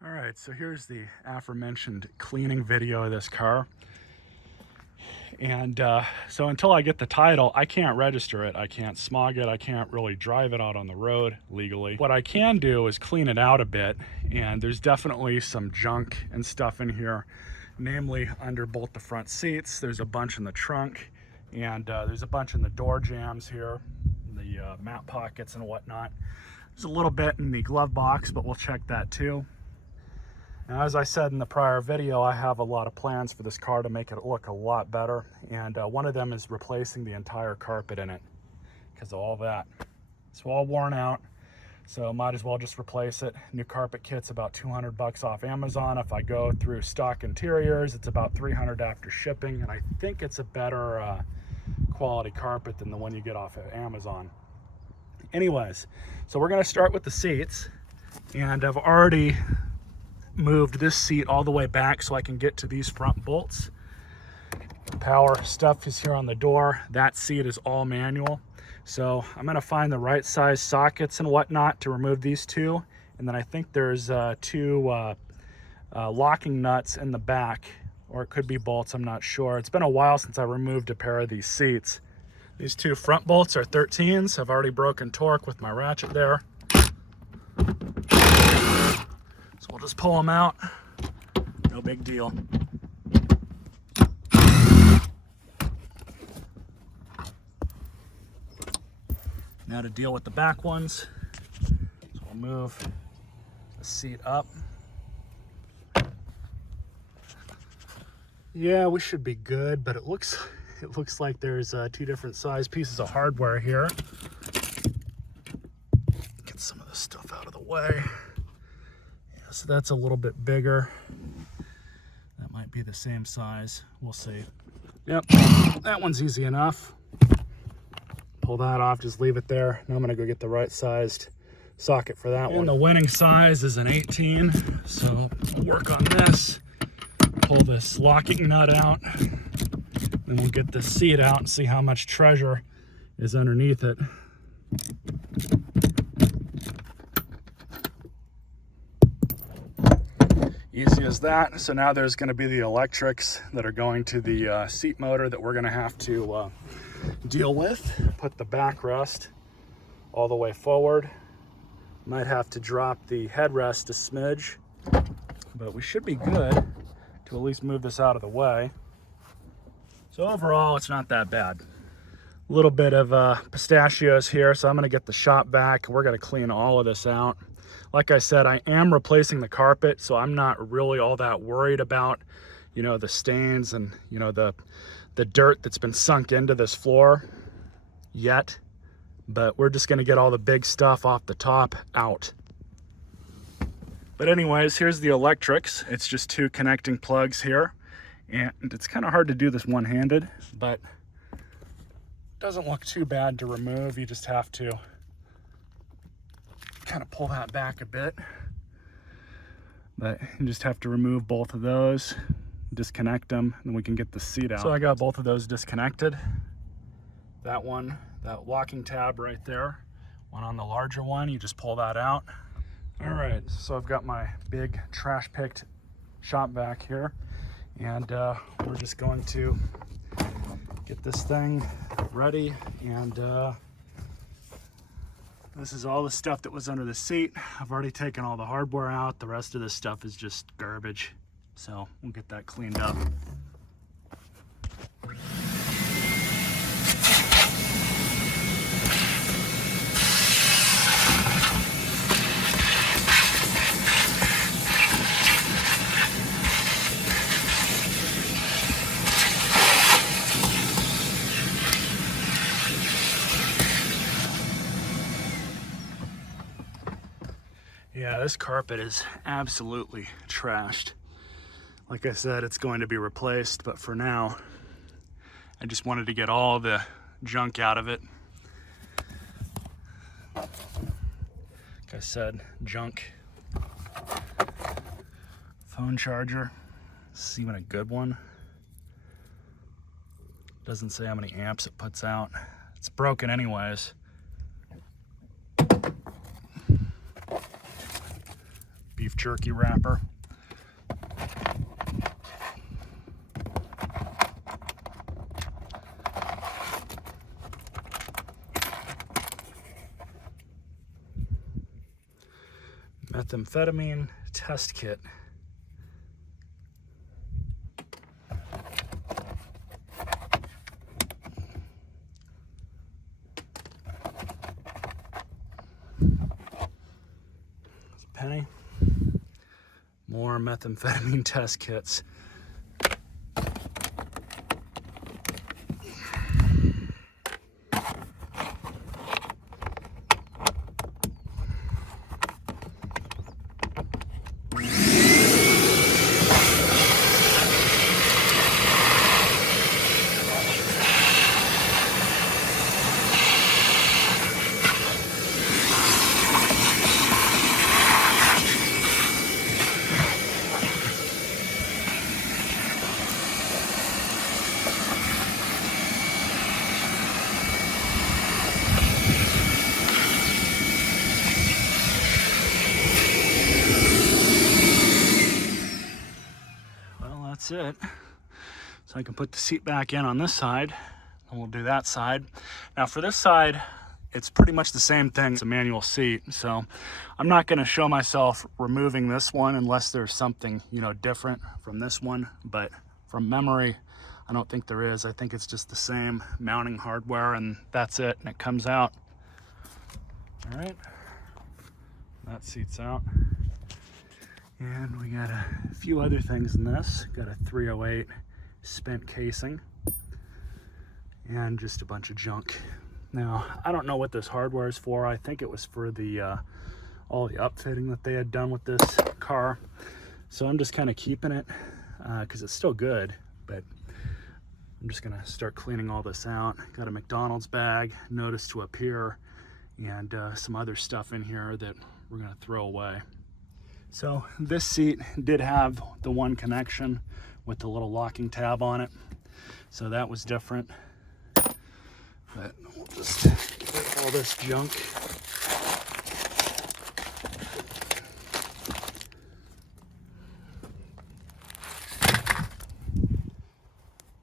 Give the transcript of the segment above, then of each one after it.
All right, so here's the aforementioned cleaning video of this car. And so until I get the title, I can't register it. I can't smog it. I can't really drive it out on the road legally. What I can do is clean it out a bit. And there's definitely some junk and stuff in here, namely under both the front seats. There's a bunch in the trunk, and there's a bunch in the door jambs here, the mat pockets and whatnot. There's a little bit in the glove box, but we'll check that too. Now, as I said in the prior video, I have a lot of plans for this car to make it look a lot better, and one of them is replacing the entire carpet in it because of all that. It's all worn out, so might as well just replace it. New carpet kit's about 200 bucks off Amazon. If I go through stock interiors, it's about 300 after shipping, and I think it's a better quality carpet than the one you get off of Amazon. Anyways, so we're gonna start with the seats, and I've already moved this seat all the way back so I can get to these front bolts. The power stuff is here on the door. That seat is all manual. So I'm gonna find the right size sockets and whatnot to remove these two. And then I think there's two locking nuts in the back, or it could be bolts, I'm not sure. It's been a while since I removed a pair of these seats. These two front bolts are 13s. I've already broken torque with my ratchet there. So we'll just pull them out, no big deal. Now to deal with the back ones, so we'll move the seat up. Yeah, we should be good, but it looks like there's two different size pieces of hardware here. Get some of this stuff out of the way. So that's a little bit bigger. That might be the same size. We'll see. Yep, that one's easy enough. Pull that off, just leave it there. Now I'm gonna go get the right sized socket for that one. And the winning size is an 18. So we'll work on this. Pull this locking nut out. Then we'll get the seat out and see how much treasure is underneath it. Easy as that. So now there's going to be the electrics that are going to the seat motor that we're going to have to deal with. Put the backrest all the way forward. Might have to drop the headrest a smidge, but we should be good to at least move this out of the way. So overall, it's not that bad. A little bit of pistachios here, so I'm going to get the shop vac. We're going to clean all of this out. Like I said, I am replacing the carpet, so I'm not really all that worried about, you know, the stains and, you know, the dirt that's been sunk into this floor yet. But we're just going to get all the big stuff off the top out. But anyways, here's the electrics. It's just two connecting plugs here. And it's kind of hard to do this one-handed, but it doesn't look too bad to remove. You just have to kind of pull that back a bit, but you just have to remove both of those, disconnect them, and we can get the seat out. So I got both of those disconnected. That one, that locking tab right there, one on the larger one, you just pull that out. All right, so I've got my big trash picked shop vac here, and we're just going to get this thing ready. And this is all the stuff that was under the seat. I've already taken all the hardware out. The rest of this stuff is just garbage. So we'll get that cleaned up. Yeah, this carpet is absolutely trashed. Like I said, it's going to be replaced, but for now, I just wanted to get all the junk out of it. Like I said, junk. Phone charger. This is even a good one. Doesn't say how many amps it puts out. It's broken anyways. Beef jerky wrapper. Methamphetamine test kit. Penny. More methamphetamine test kits. That's it. So I can put the seat back in on this side, and we'll do that side. Now for this side, it's pretty much the same thing. It's a manual seat, so I'm not going to show myself removing this one unless there's something, you know, different from this one. But from memory, I don't think there is. I think it's just the same mounting hardware, and that's it, and it comes out. All right, that seat's out. And we got a few other things in this. Got a 308 spent casing and just a bunch of junk. Now, I don't know what this hardware is for. I think it was for the all the upfitting that they had done with this car. So I'm just kind of keeping it because it's still good, but I'm just gonna start cleaning all this out. Got a McDonald's bag, notice to appear, and some other stuff in here that we're gonna throw away. So this seat did have the one connection with the little locking tab on it. So that was different. But we'll just get rid of all this junk.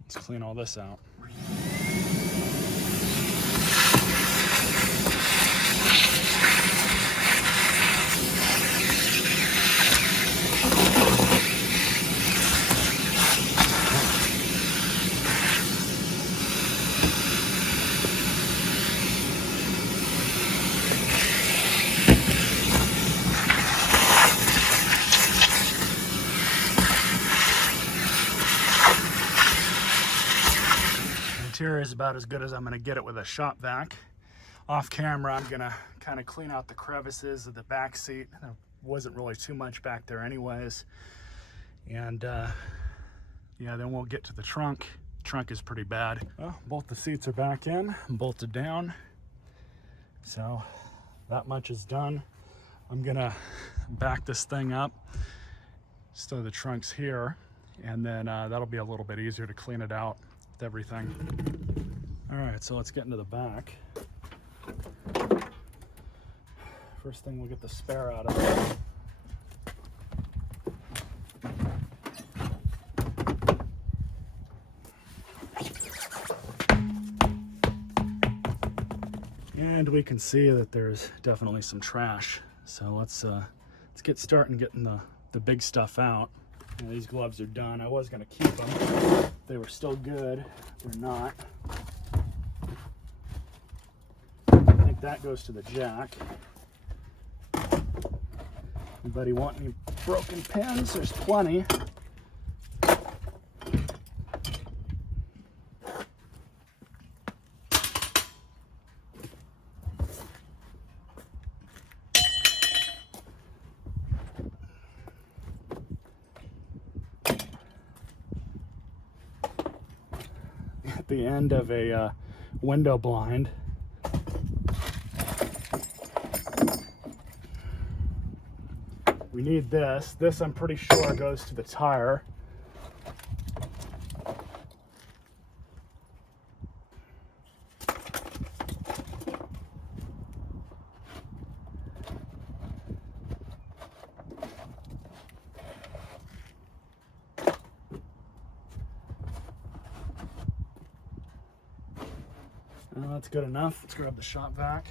Let's clean all this out. Interior is about as good as I'm going to get it with a shop vac. Off camera, I'm going to kind of clean out the crevices of the back seat. There wasn't really too much back there anyways. And yeah, then we'll get to the trunk. Trunk is pretty bad. Well, both the seats are back in, bolted down. So that much is done. I'm going to back this thing up so the trunk's here, and then that'll be a little bit easier to clean it out with everything. All right, so let's get into the back. First thing, we'll get the spare out of there. And we can see that there's definitely some trash. So let's get started getting the big stuff out. And these gloves are done. I was gonna keep them. They were still good. They're not. I think that goes to the jack. Anybody want any broken pins? There's plenty. At the end of a window blind. We need this. This, I'm pretty sure, goes to the tire. That's good enough. Let's grab the shop vac.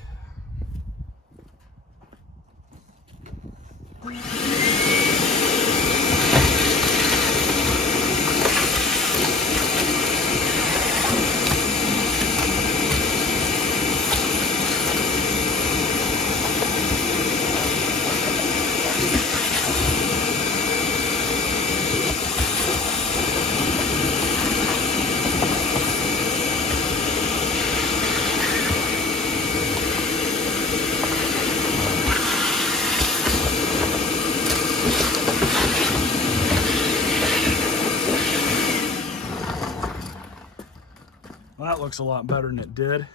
Well, that looks a lot better than it did.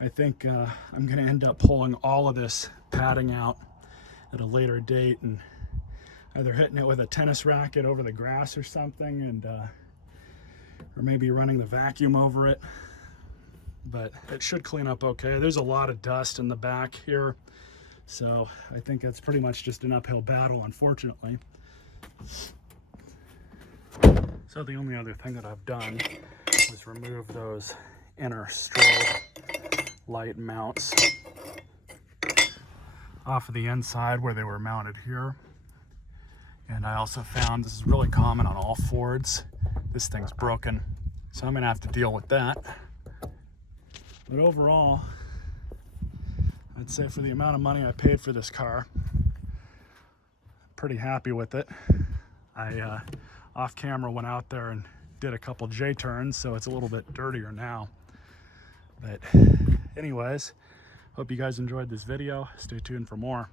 I think I'm going to end up pulling all of this padding out at a later date and either hitting it with a tennis racket over the grass or something, and or maybe running the vacuum over it. But it should clean up okay. There's a lot of dust in the back here, so I think that's pretty much just an uphill battle, unfortunately. So the only other thing that I've done was remove those inner strobe light mounts off of the inside where they were mounted here. And I also found, this is really common on all Fords, this thing's broken, so I'm gonna have to deal with that. But overall, I'd say for the amount of money I paid for this car, pretty happy with it. I off camera went out there and did a couple J-turns, so it's a little bit dirtier now. But anyways, hope you guys enjoyed this video. Stay tuned for more.